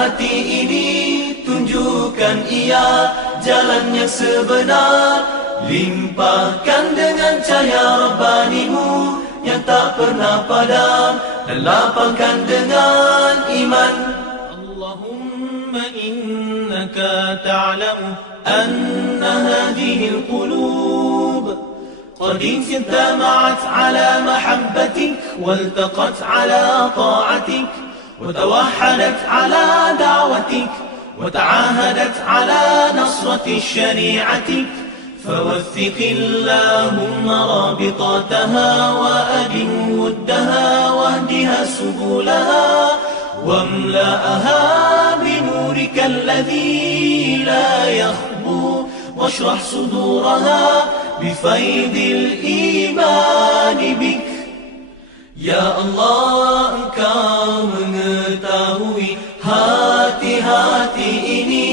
hati ini, tunjukkan ia jalan yang sebenar. Limpahkan dengan cahaya Rabbanimu yang tak pernah padam, dan lapangkan dengan iman. Allahumma innaka ta'lamu anna hadhihi al-qulub qad ijtama'at ala mahabbatik waltaqat ala ta'atik وتوحدت على دعوتك وتعاهدت على نصرة شريعتك فوثق اللهم رابطاتها وأدم ودها واهدها سبلها واملأها بنورك الذي لا يخبو واشرح صدورها بفيض الإيمان بك. Ya Allah, Engkau mengetahui hati-hati ini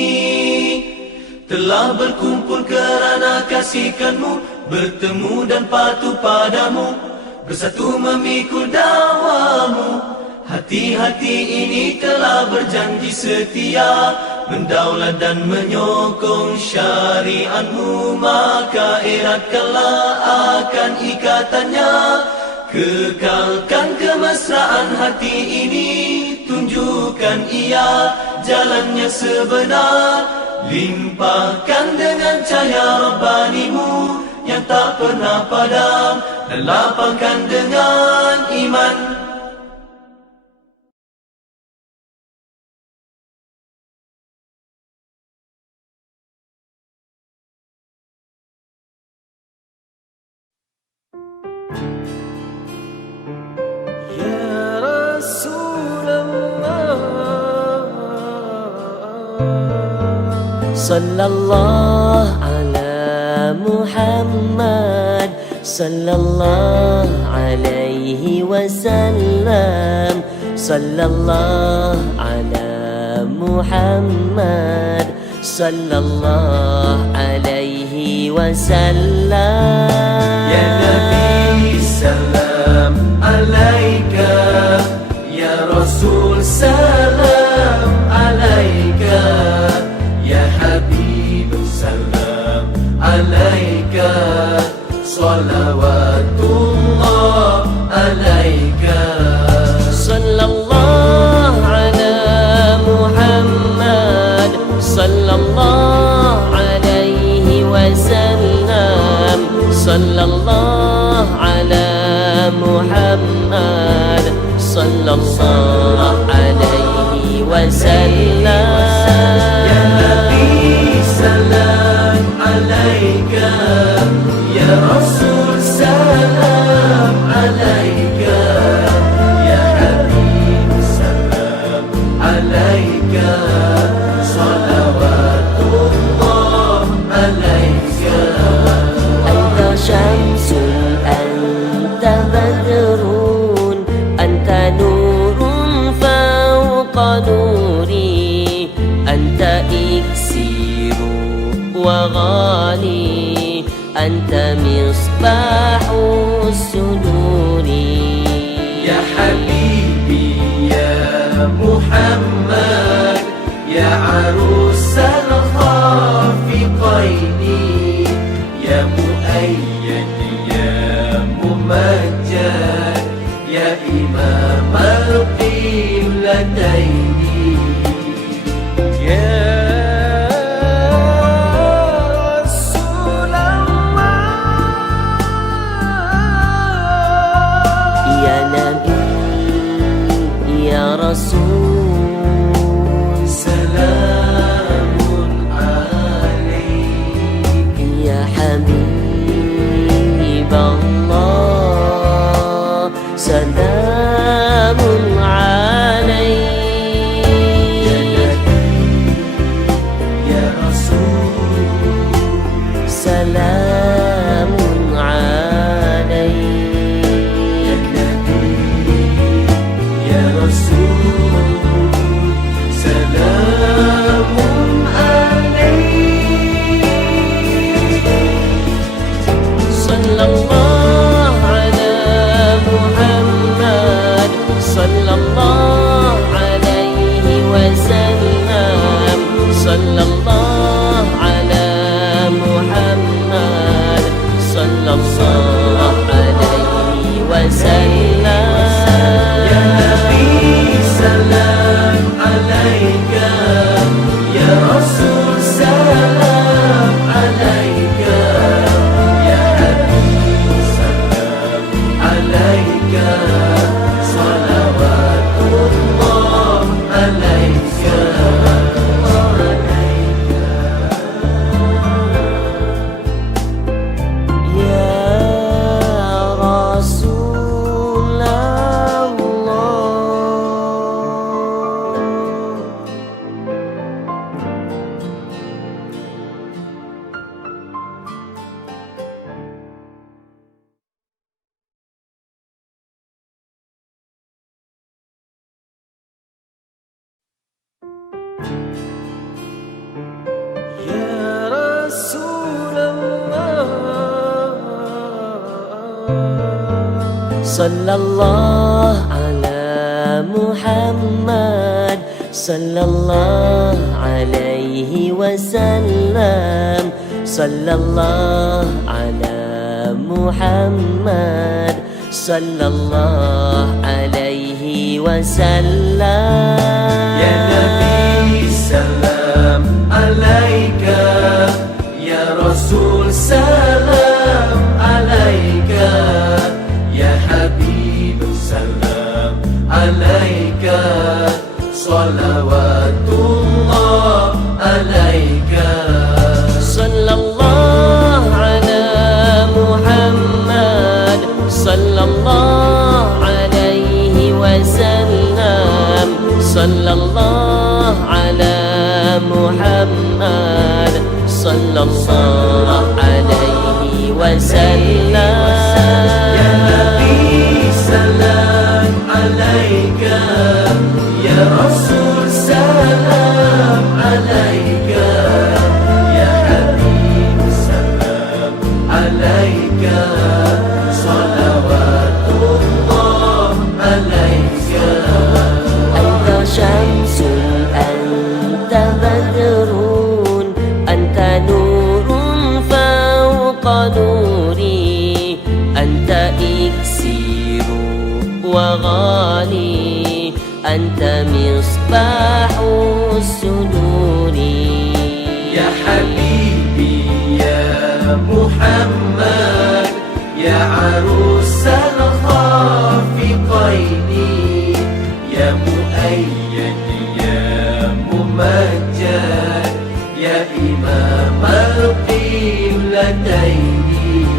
telah berkumpul kerana kasihkan-Mu, bertemu dan patuh padamu, bersatu memikul dakwamu. Hati-hati ini telah berjanji setia, mendaulat dan menyokong syariat-Mu, maka eratkanlah akan ikatannya. Kekalkan kemesraan hati ini, tunjukkan ia jalan yang sebenar. Limpahkan dengan cahaya Rabbanimu yang tak pernah padam, dan lapangkan dengan iman. Sallallahu ala Muhammad, sallallahu alaihi wasallam. Sallallahu ala Muhammad, sallallahu alaihi wasallam. Ya Nabi salam alaika, ya Rasul salam alaika, ya Habib salam alaika, salawatullah alaika. Sallallahu ala Muhammad, sallallahu alaihi wasallam. Sallallahu ala Muhammad, sallallahu alaihi wasallam. Ya Nabi salam alaika, ya Rasul salam alaika, ya Habib salam alaika, salawatullah alaika. Anta syamsun, anta badrun, anta nurun fawqa nuri, anta iksiru wa ghali, anta misbahu suduri. Ya Habibi ya Muhammad, ya arusal khafiqaini, ya muayyad ya mumajjad, ya imam al-qiblataini. Ya Ya Nabi, Ya Rasul, salamun alaik. Ya Habib Allah, salamun alaik. Ya Nabi, ya Rasul, salamun alaik. ya Nabi, ya Rasul, salamun alaik. Sallallahu ala Muhammad, sallallahu alaihi wasallam. sallallahu ala Muhammad, sallallahu alaihi wasallam, sallallahu ala Muhammad, sallallahu alaihi wasallam. Ya Nabi salam alaika, Ya Rasul salam alaika, Ya Habib salam alaika, salawatullah alaika. Sallallahu ala Muhammad, sallallahu alaihi wasallam, sallallahu ala Muhammad, sallallahu alaihi wasallam. Ya Nabi salam alaika, Ya Rasul salam alaika, Ya Habib salam alaika, salawatullah alaika. Anta syamsun, anta badrun, anta nurun fawqa nuri, anta iksiru wa ghali, anta misbahu suduri. Ya Habibi ya Muhammad, Ya Arusal khafiqaini, Ya Muayyad ya Mumajjad, Ya Imam al-Qiblataini.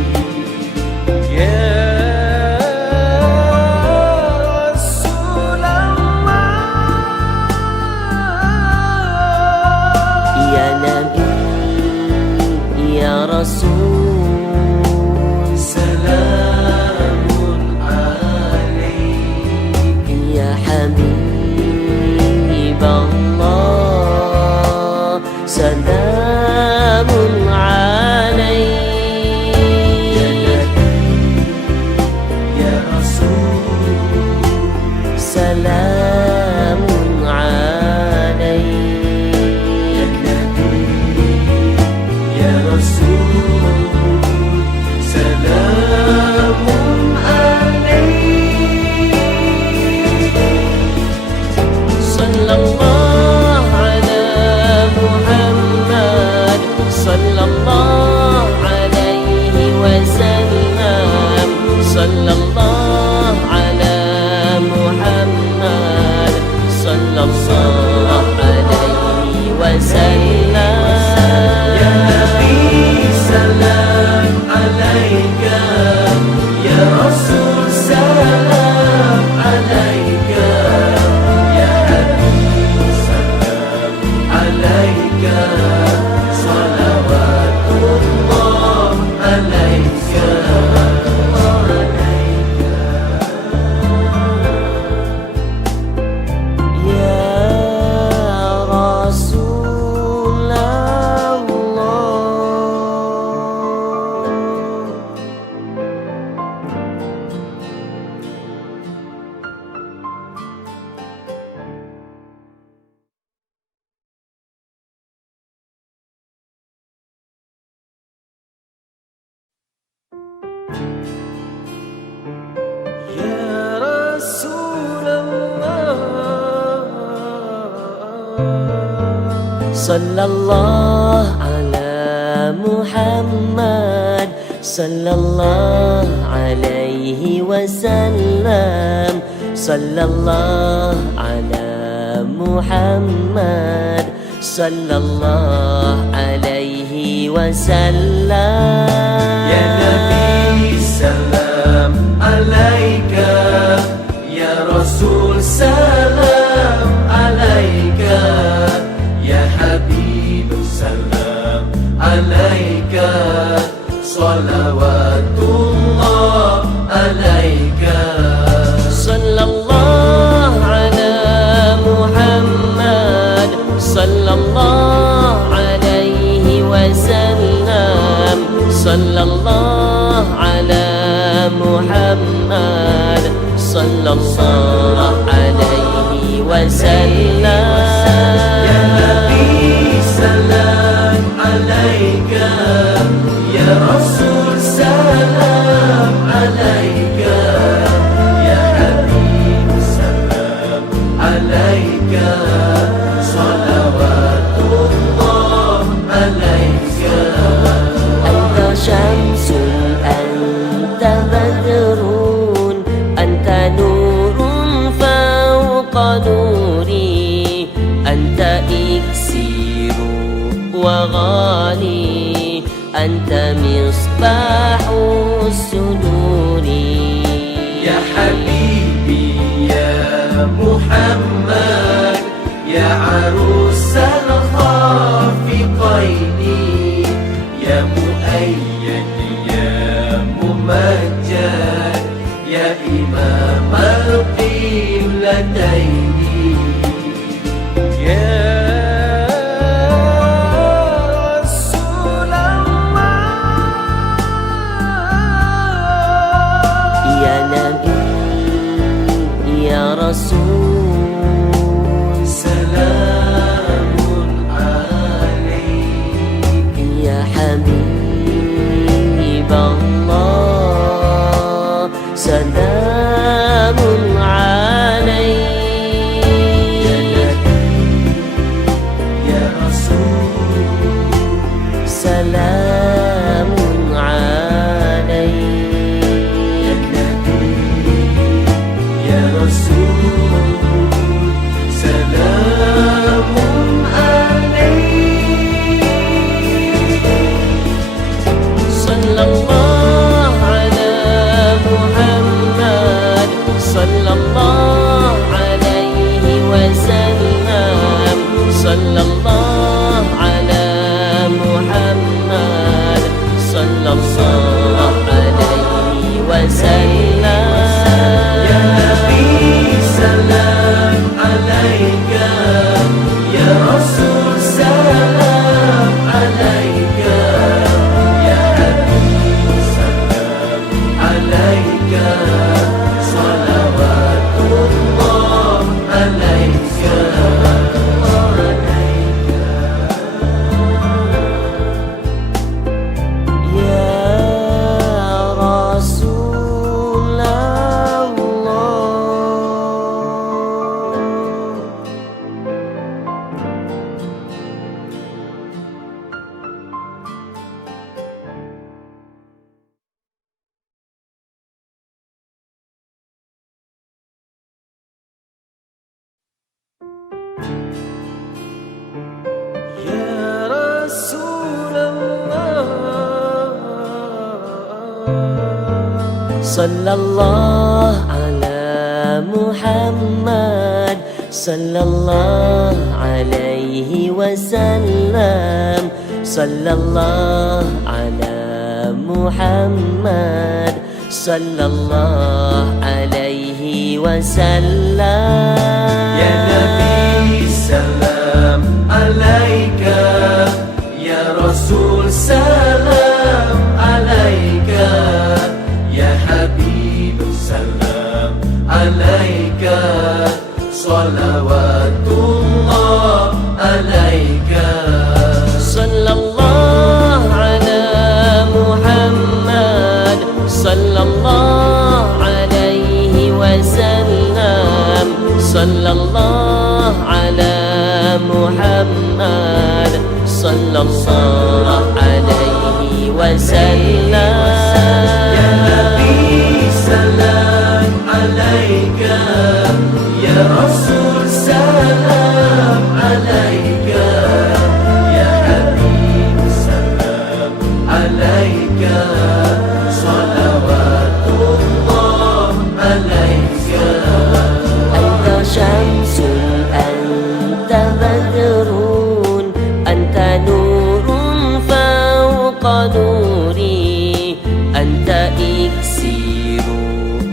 Ya Ya Nabi, Ya Rasul, salamun alaik. Ya Habib Allah, salamun alaik. Ya Nabi, Ya Rasul, salamun alaik. Ya Nabi, Ya Rasul, salamun alaik. Sallallahu ala Muhammad, sallallahu alaihi wasallam, sallallahu ala Muhammad, sallallahu alaihi wasallam. Ya Nabi salam alaika, Ya Rasul salam alaika, Ya Habib salam alaika, salawatullah alaika. Ya Rasulullah, Ya Rasulullah, sallallahu ala Muhammad, sallallahu alaihi wasallam, sallallahu ala Muhammad, sallallahu alaihi wasallam. Ya Nabi salam alaika, Ya Rasul salam alaika, Ya Habib salam alaika, salawatullah alaika. Sallallahu ala Muhammad, sallallahu alaihi wasallam, sallallahu ala Muhammad, عليك يا رسول سلام عليك يا حبيب سلام عليك صلوات الله عليك أنت شمس أنت بدر أنت نور فوق نوري أنت إكسير وغالي أنت مصباح الصدور يا حبيبي يا محمد يا عروس الخافقين يا مؤيد يا ممجد يا إمام القبلتين يا رسول الله يا نبي يا رسول سلام عليك يا حبيب الله سلام عليك يا نبي يا رسول سلام عليك يا نبي يا رسول سلام عليك صلى الله على محمد صلى الله عليه وسلم صلى الله على محمد صلى الله عليه وسلم يا نبي سلام عليك يا رسول سلام عليك يا حبيب سلام عليك صلوات الله عليك يا رسول الله يا رسول الله صلى الله على محمد صلى الله عليه وسلم صلى الله على محمد صلى الله عليه وسلم يا نبي سلام عليك يا رسول سلام عليك يا حبيب سلام عليك صلوات الله عليك صلى الله على محمد صلى الله عليه وسلم صلى الله على محمد صلى الله عليه وسلم يا نبي سلام عليك يا رسول سلام عليك يا حبيب سلام عليك صلوات الله عليك أنت شمس أنت بدر أنت نور فوق نوري أنت إكسير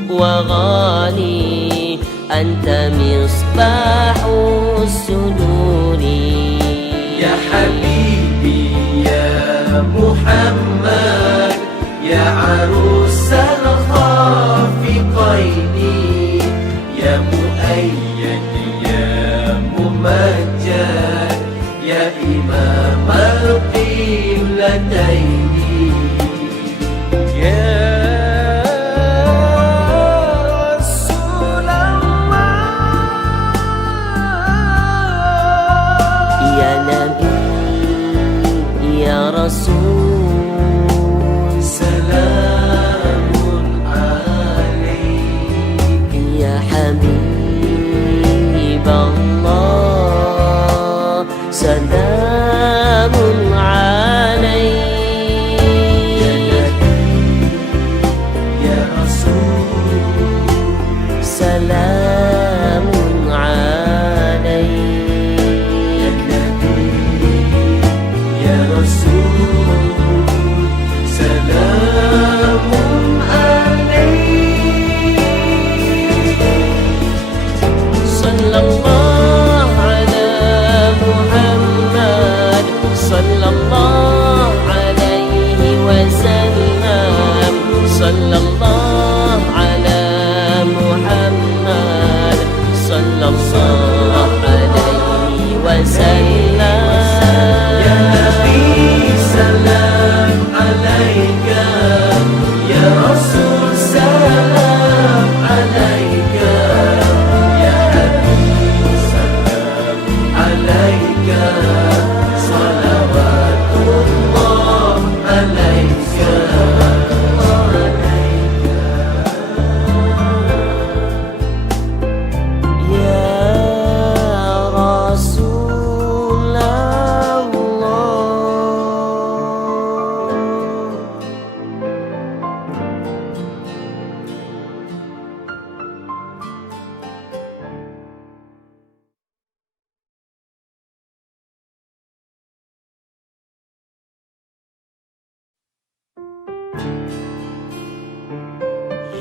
وغالي أنت مصباح الصدور يا حبيبي يا محمد يا عروس الخافقين يا مؤيد يا ممجد يا إمام القبلتين لديه يا رسول الله يا نبي يا رسول سلام عليك يا حبيب الله سلام عليك يا نبي يا رسول سلام عليك يا نبي يا رسول سلام عليك صلى الله على محمد صلى الله عليه وسلم صلى الله على محمد صلى الله عليه وسلم يا نبي سلام عليك يا رسول سلام عليك يا حبيب سلام عليك صلوات الله عليك يا رسول الله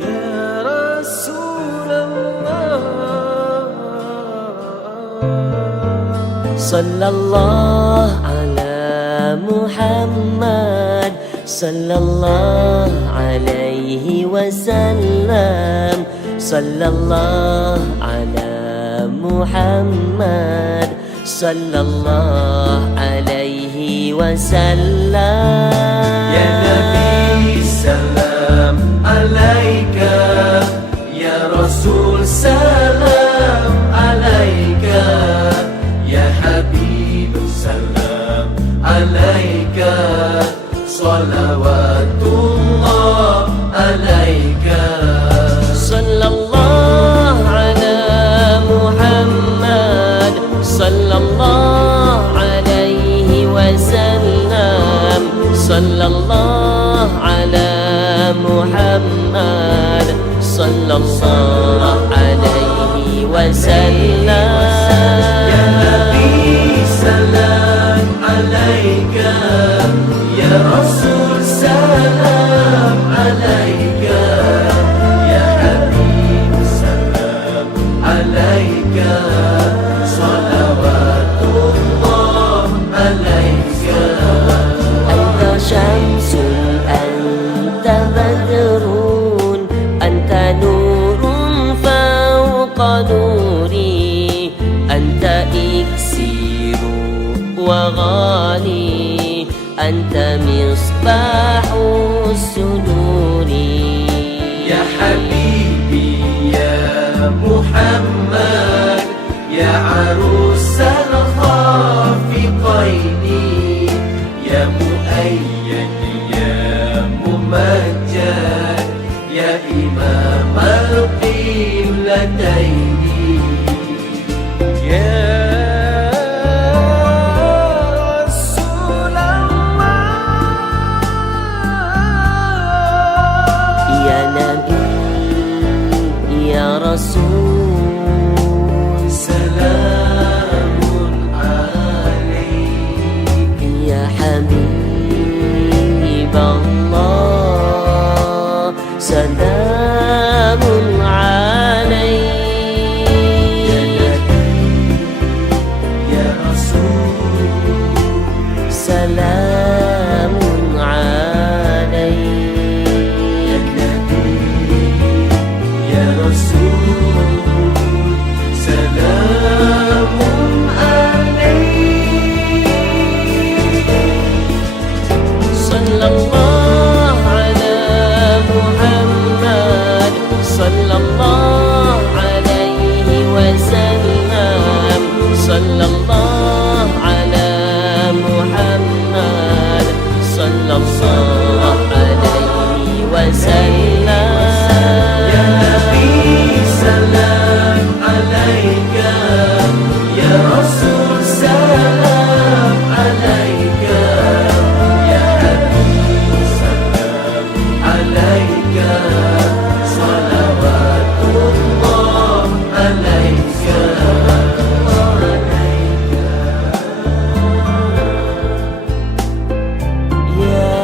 يا رسول الله صلى الله على محمد صلى الله عليه وسلم صلى الله على محمد صلى الله عليه وسلم يا نبي سلام عليك يا رسول سلام عليك يا حبيب سلام عليك صلوات الله عليك صلى الله على محمد صلى الله عليه وسلم صلى الله على محمد صلى الله عليه وسلم يا نبي سلام عليك يا رسول سلام عليك يا حبيب سلام عليك صلوات الله عليك أنت شمس أنت بدر أنت نور فوق نوري أنت إكسير وغالي أنت مصباح الصدور يا حبيبي يا محمد يا عروس الخافقين يا مؤيد يا ممجد يا إمام القبلتين يا رسول الله يا نبي يا رسول سلام عليك يا حبيب الله سلام عليك يا نبي يا رسول سلام عليك يا نبي يا رسول سلام عليك sallallahu ala Muhammad, sallallahu alaihi wasallam, sallallahu ala Muhammad, sallallahu alaihi wasallam. Ya Nabi salam alaika, Ya Rasul salam alaika, Ya Habib salam alaika, salawatullah alaika. Ya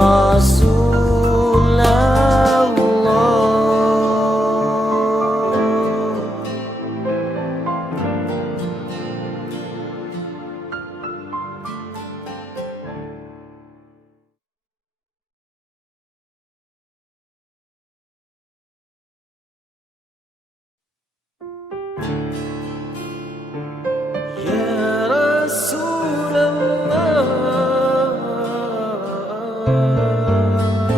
Rasulullah, Ya Rasulullah,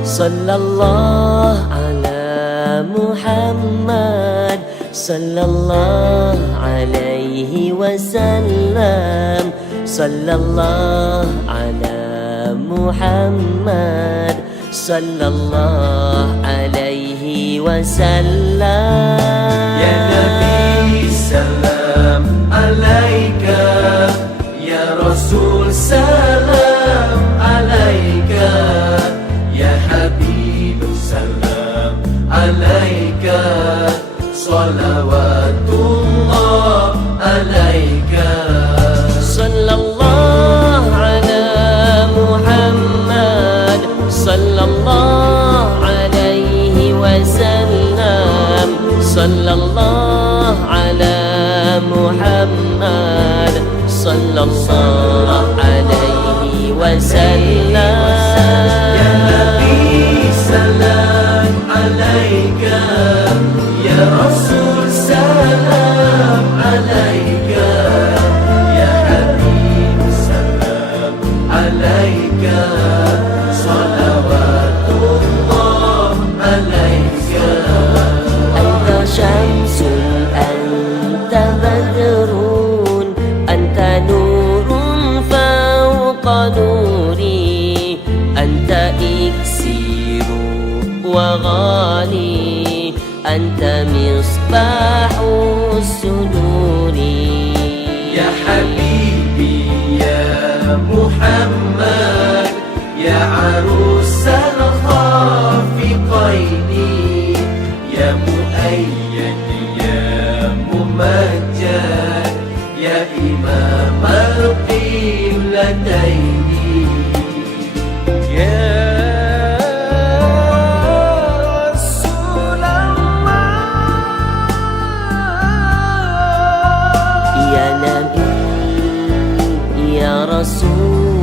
sallallahu ala Muhammad, sallallahu alaihi wasallam, sallallahu ala Muhammad, sallallahu alaihi wasallam. Ya Nabi salam alaika, Ya Rasul salam alaika, Ya Habib salam alaika, salawatullah alaika. sallallahu ala Muhammad, sallallahu alaihi wasallam, sallallahu ala Muhammad, sallallahu alaihi wasallam. Ya Nabi salam alaika, Ya Rasul salam alaika, Ya Habib salam alaika, salawatullah alaika. Anta syamsun, anta badrun, anta nurun fawqa nuri, anta iksiru wa ghali, anta misbahu suduri. Ya Habibi ya Muhammad, Ya Arusal khafiqaini, Ya Muayyad ya Mumajjad, Ya Imam al-Qiblataini. Ya Rasulullah, Ya Nabi, Ya Rasul,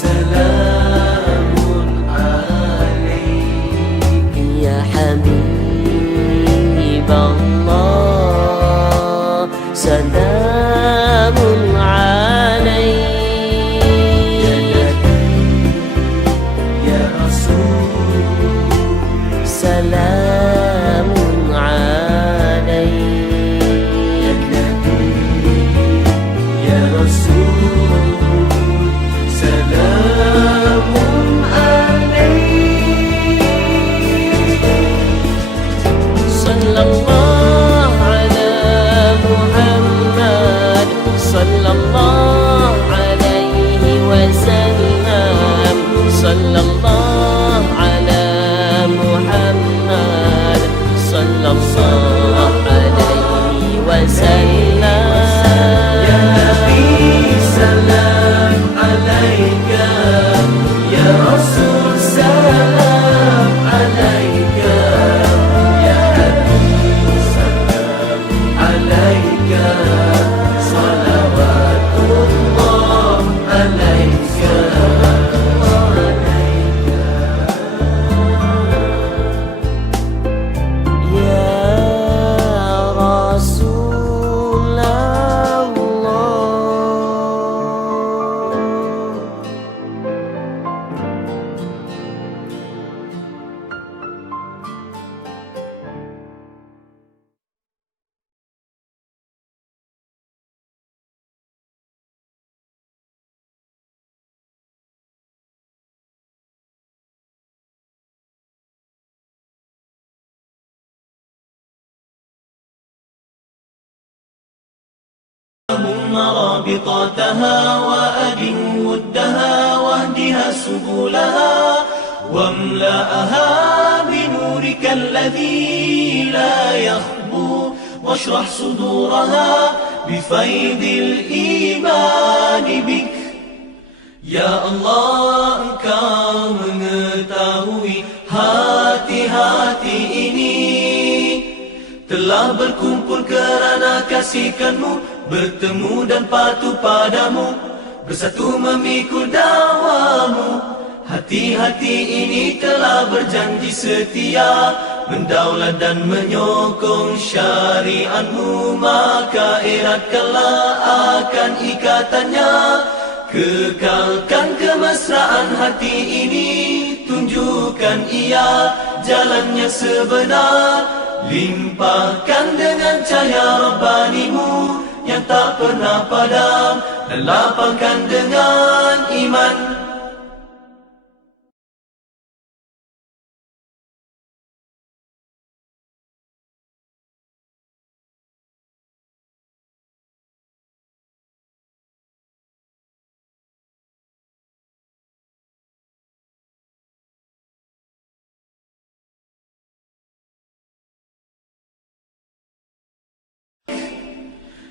Salamun alaik, Ya Habib Allah, salamun Ya alaik, Nabi, Ya Rasul, salamun alaik. Ya Nabi, Ya Rasul, salamun alaik. Sallallahu ala Muhammad, sallallahu alaihi wasallam, sallallahu ala Muhammad, sallallahu alaihi wasallam. Ya Nabi salam alaika, Ya Rasul salam alaika, Ya Habib salam alaika, salawatullah alaika. Ya Rasulullah, اللهم رابطاتها وأدم ودها واهدها سبلها واملأها بنورك الذي لا يخبو واشرح صدورها بفيض الإيمان بك. Ya Allah, Engkau mengetahui hati-hati ini telah berkumpul kerana kasihkan-Mu, bertemu dan patuh padamu, bersatu memikul dakwamu. Hati-hati ini telah berjanji setia mendaulat dan menyokong syariat-Mu, maka eratkanlah akan ikatannya. Kekalkan kemesraan hati ini, tunjukkan ia jalannya sebenar. Limpahkan dengan cahaya Rabbani-Mu yang tak pernah padam, dan lapangkan dengan iman.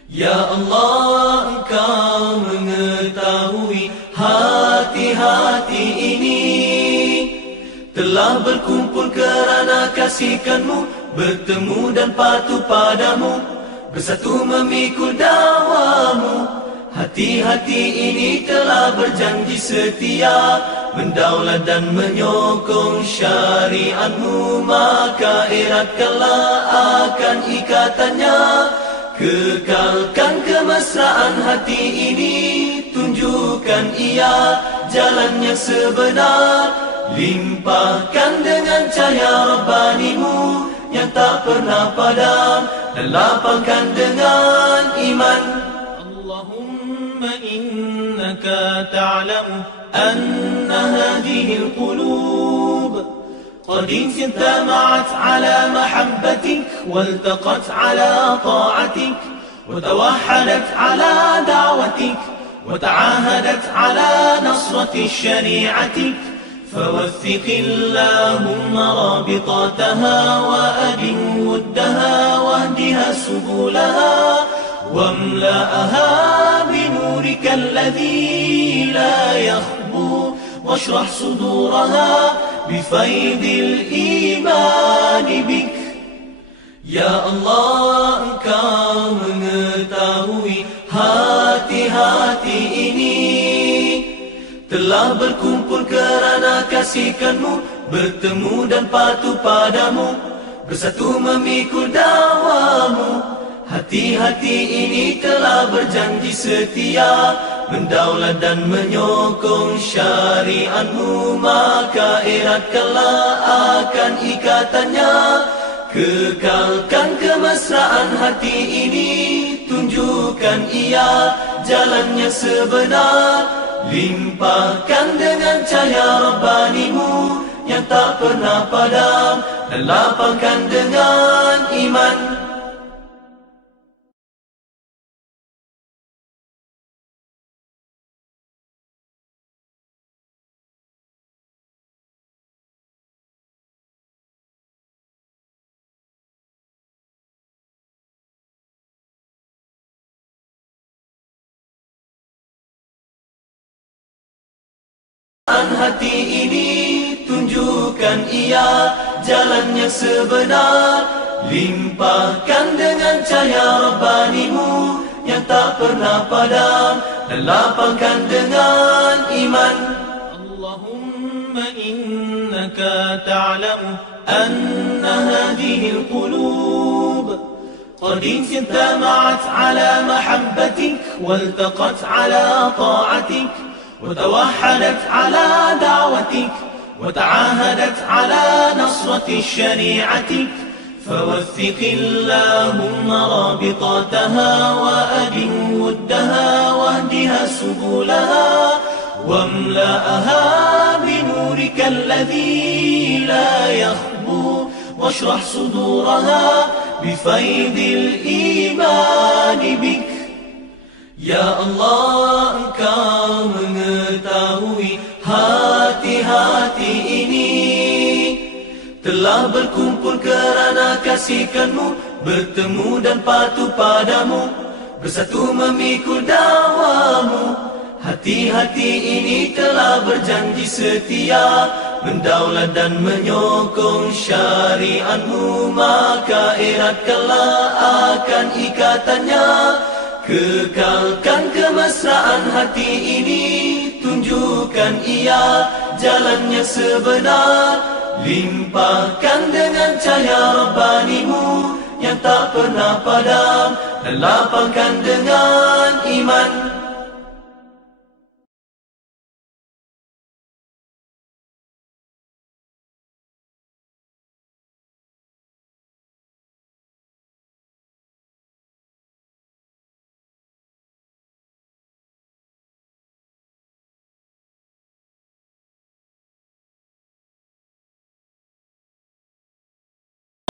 Ya Allah, Engkau mengetahui hati-hati ini telah berkumpul kerana kasihkan-Mu, bertemu dan patuh padamu, bersatu memikul dakwamu. Hati-hati ini telah berjanji setia mendaulat dan menyokong syariat-Mu, maka eratkanlah akan ikatannya. Kekalkan kemesraan hati ini, tunjukkan ia jalannya sebenar. Limpahkan dengan cahaya Rabbani-Mu yang tak pernah padam, dan lapangkan dengan iman. Allahumma innaka ta'lamu anna hadhihi al-qulub قد اجتمعت على محبتك والتقت على طاعتك وتوحدت على دعوتك وتعاهدت على نصرة شريعتك فوثق اللهم رابطاتها وأدم ودها واهدها سبلها واملأها بنورك الذي لا يخبو واشرح صدورها بفيض الإيمان بك. Ya Allah, Engkau mengetahui hati-hati ini telah berkumpul kerana kasihkan-Mu, bertemu dan patuh padamu, bersatu memikul dakwamu. Hati-hati ini telah berjanji setia mendaulat dan menyokong syariat-Mu, maka eratkanlah akan ikatannya. Kekalkan kemesraan hati ini, tunjukkan ia jalannya sebenar. Limpahkan dengan cahaya Rabbani-Mu yang tak pernah padam, dan lapangkan dengan iman. Hati ini, tunjukkan ia jalannya sebenar. Limpahkan dengan cahaya Rabbani-Mu yang tak pernah padam, dan lapangkan dengan iman. Allahumma innaka ta'lamu anna hadhihi al-qulub qad اجتمعت على محبتك والتقت على طاعتك وتوحدت على دعوتك وتعاهدت على نصرة شريعتك فوثق اللهم رابطاتها وأدم ودها واهدها سبلها واملأها بنورك الذي لا يخبو واشرح صدورها بفيض الإيمان بك. Ya Allah, Engkau mengetahui hati-hati ini telah berkumpul kerana kasihkan-Mu, bertemu dan patuh padamu, bersatu memikul dakwamu. Hati-hati ini telah berjanji setia, mendaulat dan menyokong syariat-Mu, maka eratkanlah akan ikatannya. Kekalkan kemesraan hati ini, tunjukkan ia jalannya sebenar. Limpahkan dengan cahaya Rabbani-Mu yang tak pernah padam, dan lapangkan dengan iman.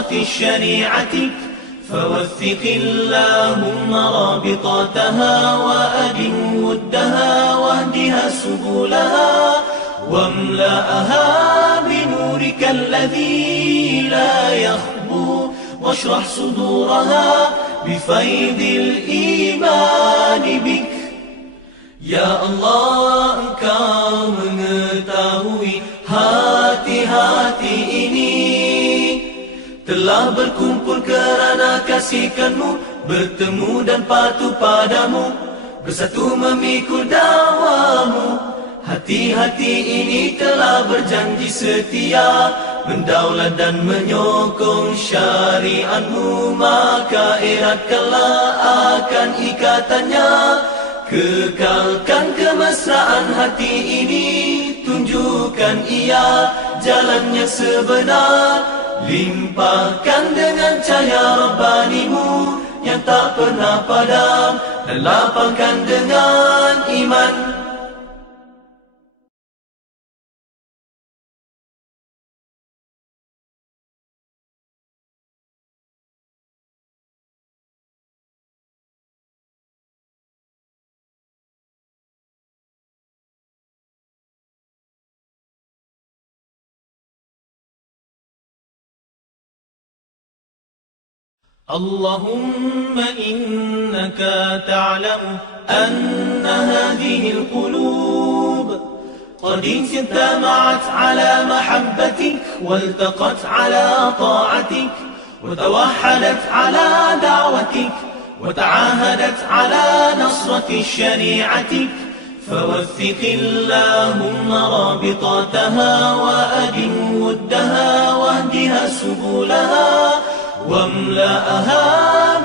شريعتك فوثق اللهم رابطاتها وأدم ودها واهدها سبلها واملأها بنورك الذي لا يخبو واشرح صدورها بفيض الإيمان بك. Ya Allah, Engkau mengetahui hati-hati ini telah berkumpul kerana kasihkan-Mu, bertemu dan patuh padamu, bersatu memikul dakwamu. Hati-hati ini telah berjanji setia, mendaulat dan menyokong syariat-Mu, maka eratkanlah akan ikatannya. Kekalkan kemesraan hati ini, tunjukkan ia jalannya sebenar. Limpahkan dengan cahaya Rabbani-Mu yang tak pernah padam, dan lapangkan dengan iman. اللهم إنك تعلم أن هذه القلوب قد اجتمعت على محبتك، والتقت على طاعتك، وتوحدت على دعوتك، وتعاهدت على نصرة شريعتك. فوثق اللهم رابطاتها وأدم ودها واهدها سبلها واملأها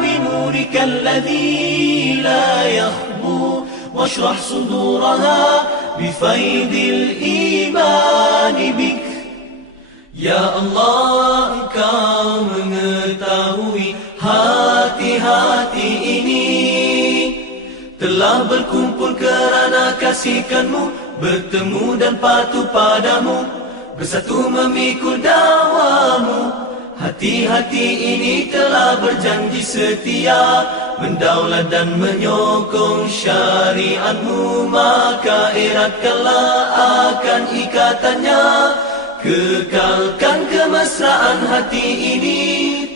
بنورك الذي لا يخبو واشرح صدورها بفيض الإيمان بك. Ya Allah, Engkau mengetahui hati-hati ini telah berkumpul kerana kasihkan-Mu, bertemu dan patuh padamu, bersatu memikul dakwamu. Hati-hati ini telah berjanji setia, mendaulat dan menyokong syariat-Mu, maka eratkanlah akan ikatannya. Kekalkan kemesraan hati ini,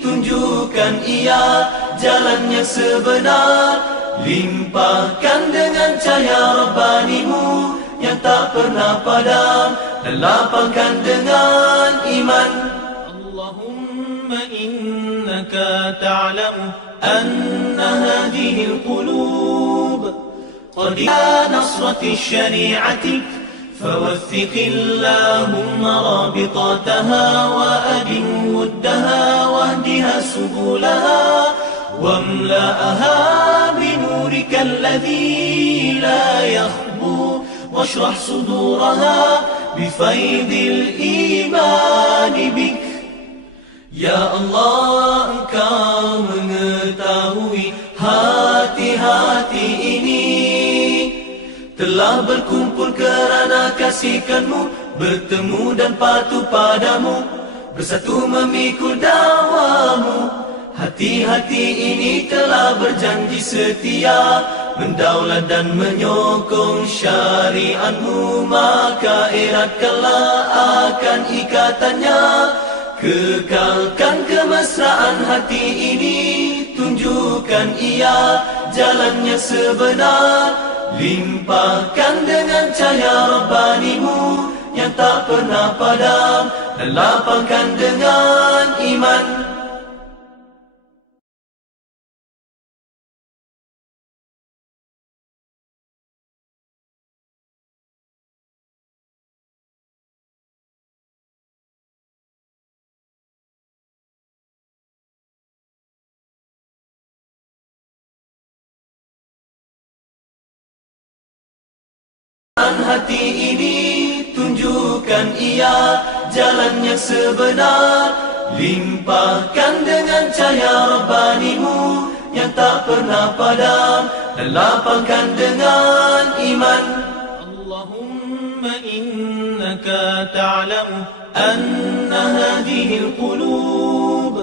tunjukkan ia jalannya sebenar. Limpahkan dengan cahaya Rabbani-Mu yang tak pernah padam, dan lapangkan dengan iman. إنك تعلم أن هذه القلوب قد إلى نصرة شريعتك، فوثق اللهم رابطاتها وأدم ودها واهدها سبلها واملأها بنورك الذي لا يخبو واشرح صدورها بفيض الإيمان بك. Ya Allah, Engkau mengetahui hati-hati ini telah berkumpul kerana kasihkan-Mu, bertemu dan patuh padamu, bersatu memikul dakwamu. Hati-hati ini telah berjanji setia, mendaulat dan menyokong syariatmu, maka eratkanlah akan ikatannya. Kekalkan kemesraan hati ini, tunjukkan ia jalannya sebenar. Limpahkan dengan cahaya Rabbanimu yang tak pernah padam, dan lapangkan dengan iman. Hati ini, tunjukkan ia jalannya sebenar. Limpahkan dengan cahaya Rabbanimu yang tak pernah padam, dan lapangkan dengan iman. Allahumma innaka ta'lamu anna hadhihi al-qulub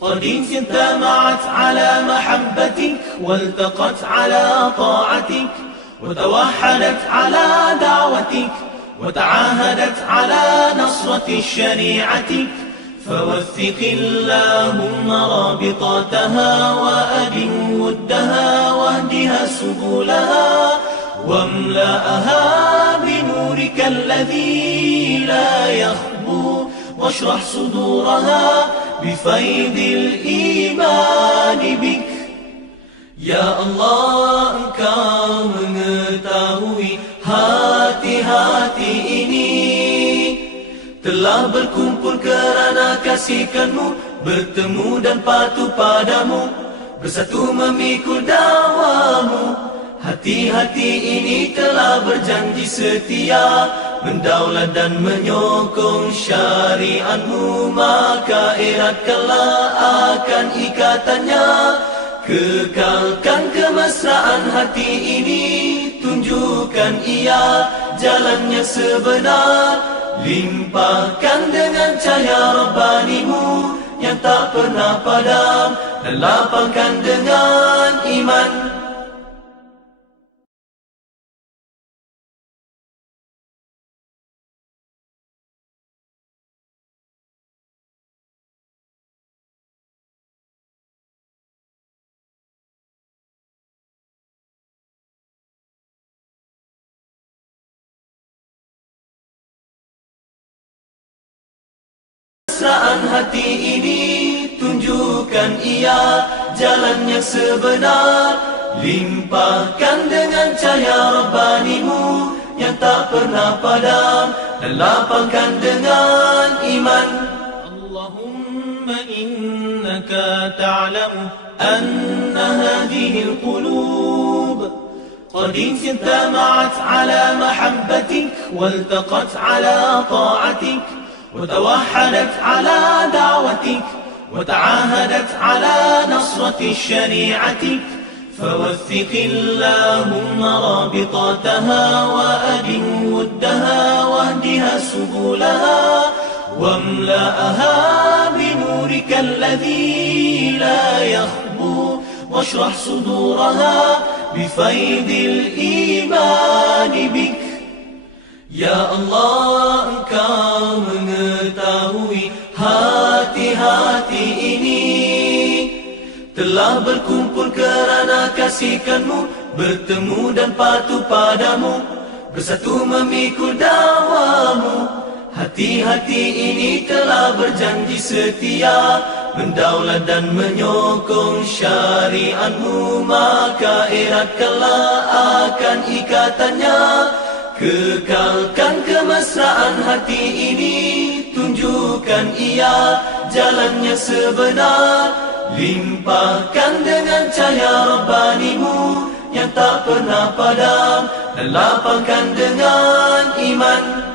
قد اجتمعت على محبتك والتقت على طاعتك وتوحدت على دعوتك وتعاهدت على نصرة شريعتك، فوثق اللهم رابطاتها وأدم ودها واهدها سبلها واملأها بنورك الذي لا يخبو، واشرح صدورها بفيض الإيمان بك. Ya Allah, Engkau mengetahui hati-hati ini telah berkumpul kerana kasihkan-Mu, bertemu dan patuh padamu, bersatu memikul dakwamu. Hati-hati ini telah berjanji setia, mendaulat dan menyokong syariat-Mu, maka eratkanlah akan ikatannya. Kekalkan kemesraan hati ini, tunjukkan ia jalannya sebenar. Limpahkan dengan cahaya Rabbanimu yang tak pernah padam, dan lapangkan dengan iman. Kemesraan hati ini, tunjukkan ia jalannya sebenar. Limpahkan dengan cahaya Rabbanimu yang tak pernah padam, dan lapangkan dengan iman. Allahumma innaka ta'lamu anna hadhihi al-qulub قد اجتمعت على محبتك والتقت على طاعتك وتوحدت على دعوتك وتعاهدت على نصرة شريعتك، فوثق اللهم رابطاتها وأدم ودها واهدها سبلها واملأها بنورك الذي لا يخبو، واشرح صدورها بفيض الإيمان بك. Ya Allah, Engkau mengetahui hati-hati ini telah berkumpul kerana kasihkan-Mu, bertemu dan patuh padamu, bersatu memikul dakwamu. Hati-hati ini telah berjanji setia, mendaulat dan menyokong syariat-Mu, maka eratkanlah akan ikatannya. Kekalkan kemesraan hati ini, tunjukkan ia jalannya sebenar. Limpahkan dengan cahaya Rabbanimu yang tak pernah padam, dan lapangkan dengan iman.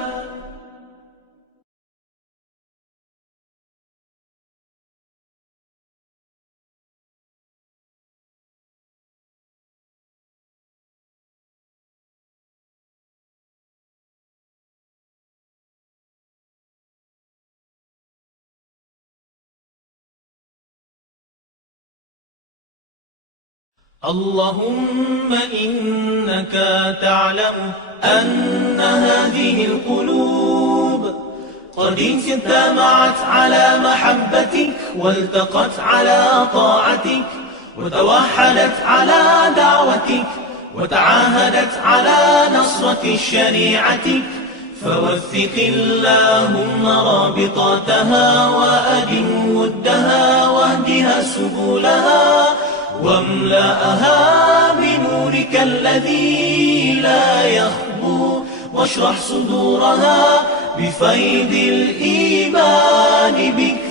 اللهم إنك تعلم أن هذه القلوب قد اجتمعت على محبتك والتقت على طاعتك وتوحدت على دعوتك وتعاهدت على نصرة شريعتك، فوثق اللهم رابطاتها وأدم ودها واهدها سبلها واملأها بنورك الذي لا يخبو، واشرح صدورها بفيض الإيمان بك.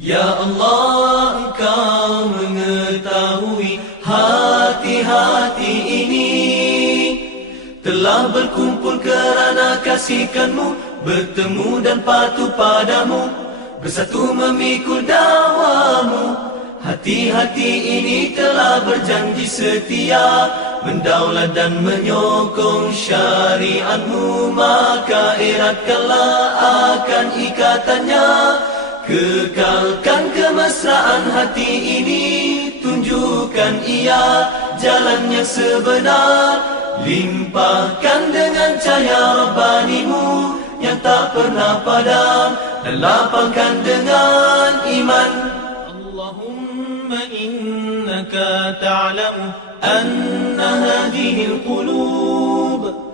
Ya Allah, Engkau mengetahui hati-hati ini telah berkumpul kerana kasihkan-Mu, bertemu dan patuh padamu, bersatu memikul dakwa-Mu. Hati-hati ini telah berjanji setia mendaulat dan menyokong syariat-Mu, maka eratkanlah akan ikatannya. Kekalkan kemesraan hati ini, tunjukkan ia jalan yang sebenar, limpahkan dengan cahaya Rabbani-Mu yang tak pernah padam, dan lapangkan dengan iman. Allahumma innaka ta'lamu anna hadhihi al-qulub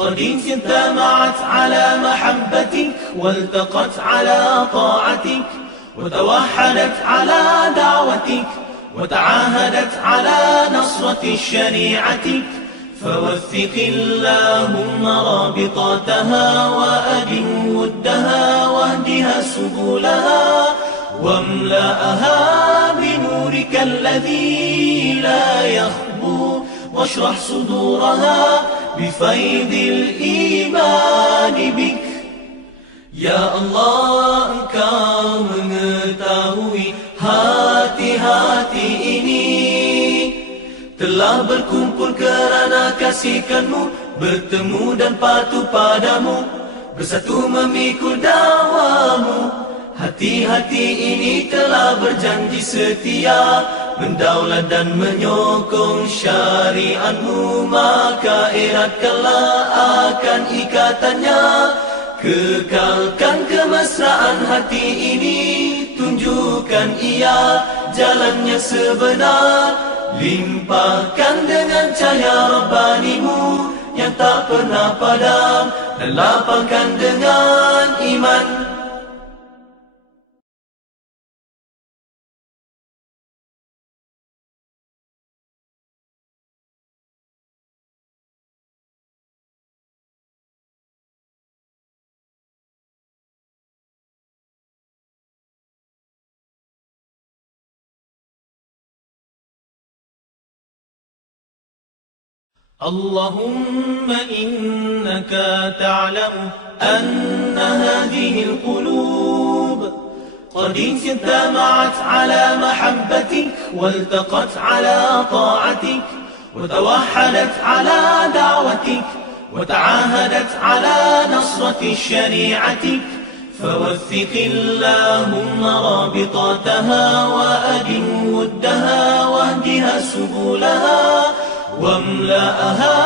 قد اجتمعت على محبتك والتقت على طاعتك وتوحدت على دعوتك وتعاهدت على نصرة شريعتك، فوثق اللهم رابطاتها وأدم ودها واهدها سبلها واملأها بنورك الذي لا يخبو، واشرح صدورها بفيض الإيمان بك. Ya Allah, Engkau mengetahui hati-hati ini telah berkumpul kerana kasihkan-Mu, bertemu dan patuh padamu, bersatu memikul dakwa-Mu. Hati-hati ini telah berjanji setia mendaulat dan menyokong syariat-Mu, maka eratkanlah akan ikatannya. Kekalkan kemesraan hati ini, tunjukkan ia jalan yang sebenar, limpahkan dengan cahaya Rabbani-Mu yang tak pernah padam, dan lapangkan dengan iman. اللهم إنك تعلم أن هذه القلوب قد اجتمعت على محبتك والتقت على طاعتك وتوحدت على دعوتك وتعاهدت على نصرة شريعتك، فوثق اللهم رابطاتها وأدم ودها واهدها سبلها واملأها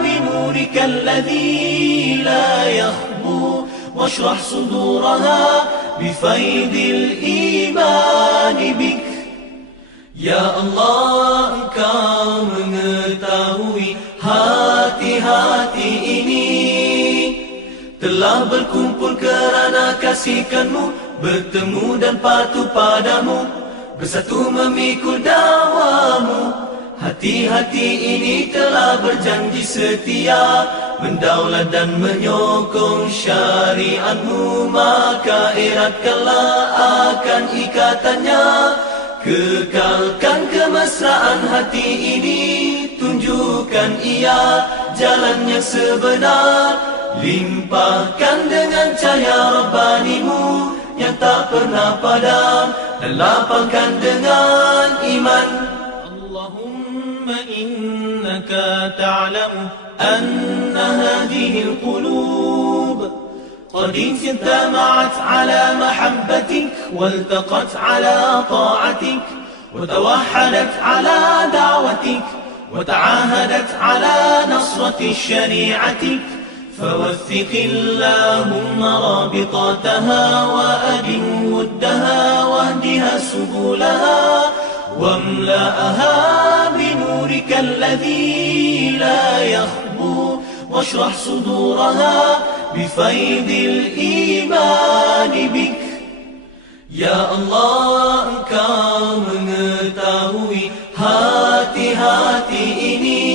بنورك الذي لا يخبو، واشرح صدورها بفيض الإيمان بك. Ya Allah, Engkau mengetahui hati-hati ini telah berkumpul kerana kasihkan-Mu, bertemu dan patuh padamu, bersatu memikul dakwa-Mu. Hati-hati ini telah berjanji setia mendaulat dan menyokong syariat-Mu, maka eratkanlah akan ikatannya. Kekalkan kemesraan hati ini, tunjukkan ia jalan yang sebenar, limpahkan dengan cahaya Rabbani-Mu yang tak pernah padam, dan lapangkan dengan iman. إنك تعلم أن هذه القلوب قد اجتمعت على محبتك والتقت على طاعتك وتوحدت على دعوتك وتعاهدت على نصرة شريعتك، فوثق اللهم رابطاتها وأدم ودها واهدها سبلها، واملأها بنورك الذي لا يخبو، واشرح صدورها بفيض الإيمان بك. Ya Allah, Engkau mengetahui hati-hati ini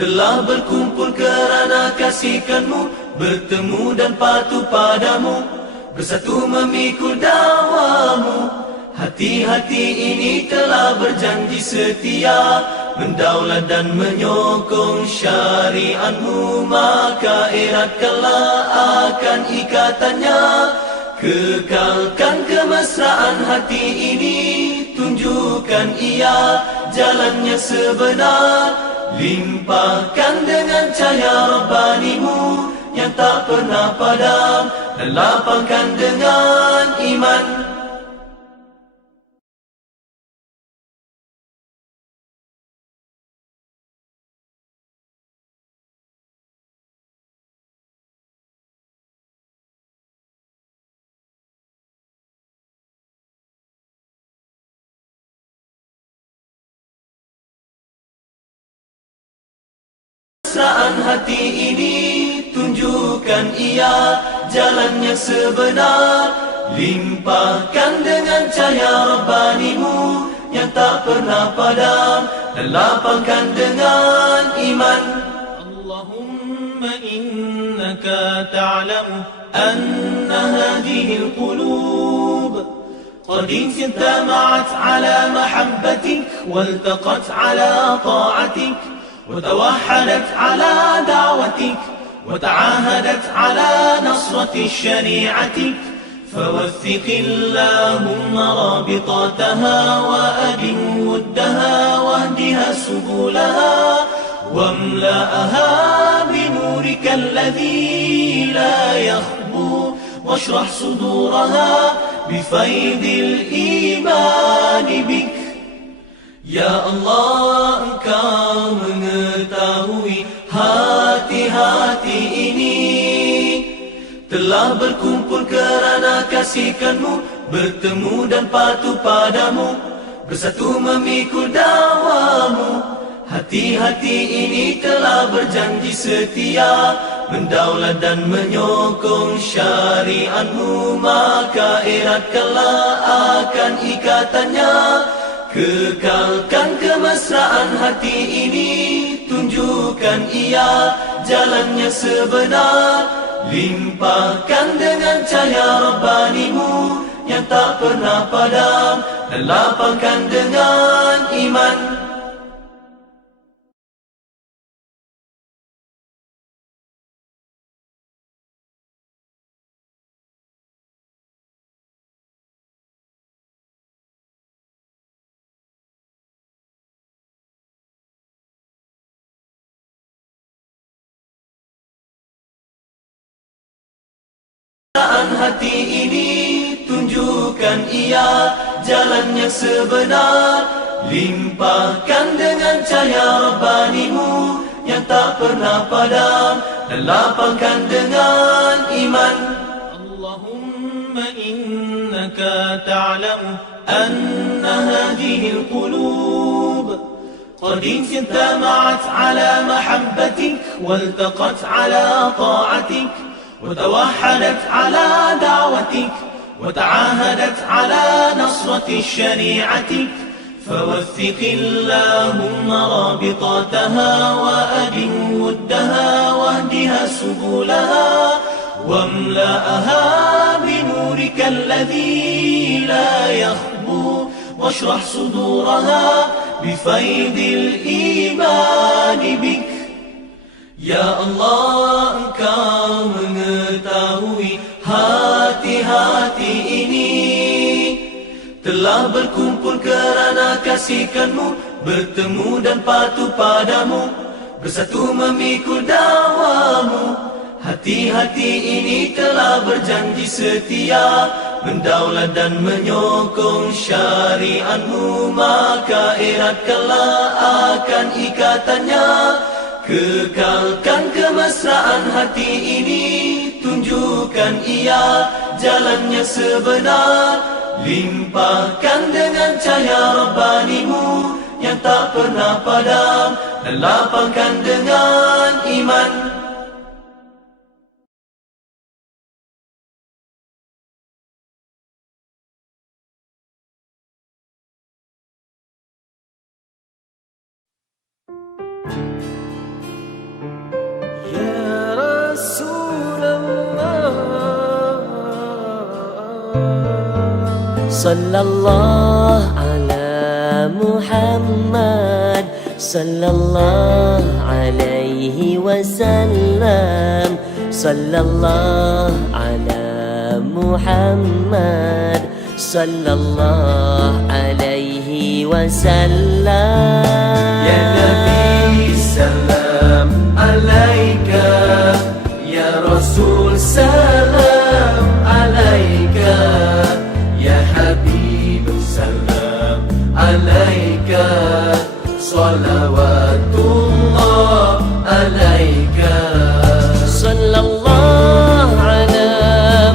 telah berkumpul kerana kasihkan-Mu, bertemu dan patuh padamu, bersatu memikul dakwamu. Hati-hati ini telah berjanji setia, mendaulat dan menyokong syariat-Mu, maka eratkanlah akan ikatannya. Kekalkan kemesraan hati ini, tunjukkan ia jalannya sebenar. Limpahkan dengan cahaya Rabbani-Mu yang tak pernah padam, dan lapangkan dengan iman. Kemesraan hati ini, tunjukkan ia jalannya sebenar. Limpahkan dengan cahaya Rabbani-Mu yang tak pernah padam, dan lapangkan dengan iman. Allahumma innaka ta'lamu anna hadhihi al-qulub qad ijtama'at ala mahabbatik waltaqat ala ta'atik وتوحدت على دعوتك وتعاهدت على نصرة شريعتك، فوثق اللهم رابطاتها وأدم ودها واهدها سبلها، واملأها بنورك الذي لا يخبو، واشرح صدورها بفيض الإيمان بك. Ya Allah, Engkau mengetahui hati-hati ini telah berkumpul kerana kasihkan-Mu, bertemu dan patuh padamu, bersatu memikul dakwamu. Hati-hati ini telah berjanji setia, mendaulat dan menyokong syariat-Mu, maka eratkanlah akan ikatannya. Kekalkan kemesraan hati ini, tunjukkan ia jalannya sebenar. Limpahkan dengan cahaya Rabbani-Mu yang tak pernah padam, dan lapangkan dengan iman. Hati ini, tunjukkan ia jalannya sebenar. Limpahkan dengan cahaya Rabbani-Mu yang tak pernah padam, dan lapangkan dengan iman. Allahumma innaka ta'lamu anna hadhihi al-qulub qad ijtama'at ala mahabbatik waltaqat ala ta'atik وتوحدت على دعوتك وتعاهدت على نصرة شريعتك، فوثق اللهم رابطاتها وأدم ودها واهدها سبلها، واملأها بنورك الذي لا يخبو، واشرح صدورها بفيض الإيمان بك. Ya Allah, Engkau mengetahui hati-hati ini telah berkumpul kerana kasihkan-Mu, bertemu dan patuh padamu, bersatu memikul dakwamu. Hati-hati ini telah berjanji setia, mendaulat dan menyokong syariatmu, maka eratkanlah akan ikatannya. Kekalkan kemesraan hati ini, tunjukkan ia jalannya sebenar. Limpahkan dengan cahaya Rabbanimu yang tak pernah padam, dan lapangkan dengan iman. Ya Rasulullah, sallallahu ala Muhammad, sallallahu alaihi wasallam, sallallahu ala Muhammad, sallallahu alaihi wasallam. Ya Nabi salam alaika, ya Rasul salam alaika, ya Habib salam alaika, salawatullah alaika. Sallallahu ala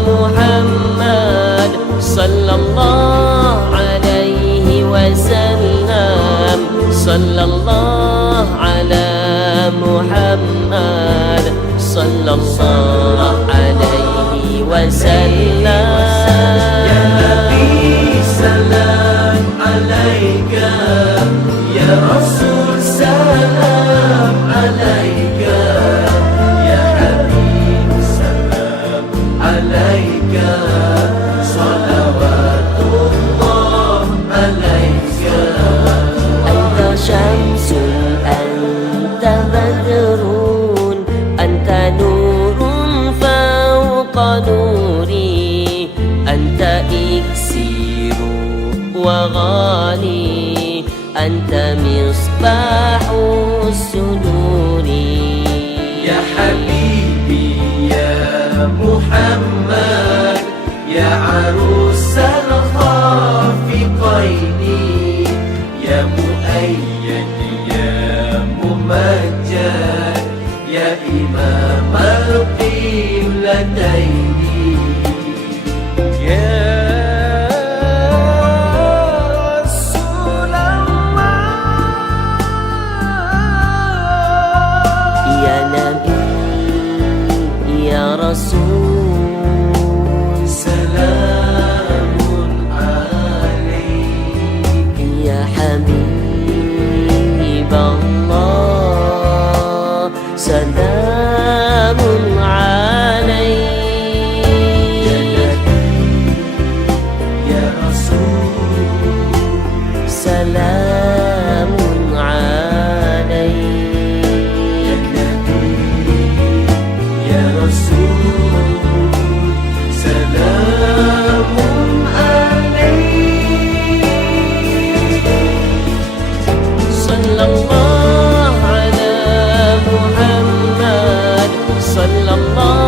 Muhammad, sallallahu alaihi wasallam, sallallahu ala Muhammad, sallallahu alaihi wasallam. Ya Nabi salam alaika, ya Rasul salam alaika, ya Habib salam alaika, salawatullah alaika. Anta syamsun, anta badrun, anta nurun fawqa nuri, anta iksiru wa ghali, anta misbahu suduri. Ya Habibi ya Muhammad, ya arusal khafiqaini, ya muayyad ya mumajjad, ya imam al-qiblataini. Ya Rasulullah, Ya Nabi, Ya Rasul, Salamun alaik, Ya Habib Allah, salamun ya alaik, Nabi, ya Rasul, salamun alaik. ya Nabi, ya Rasul, salamun alaik. Sallallahu ala Muhammad, sallallahu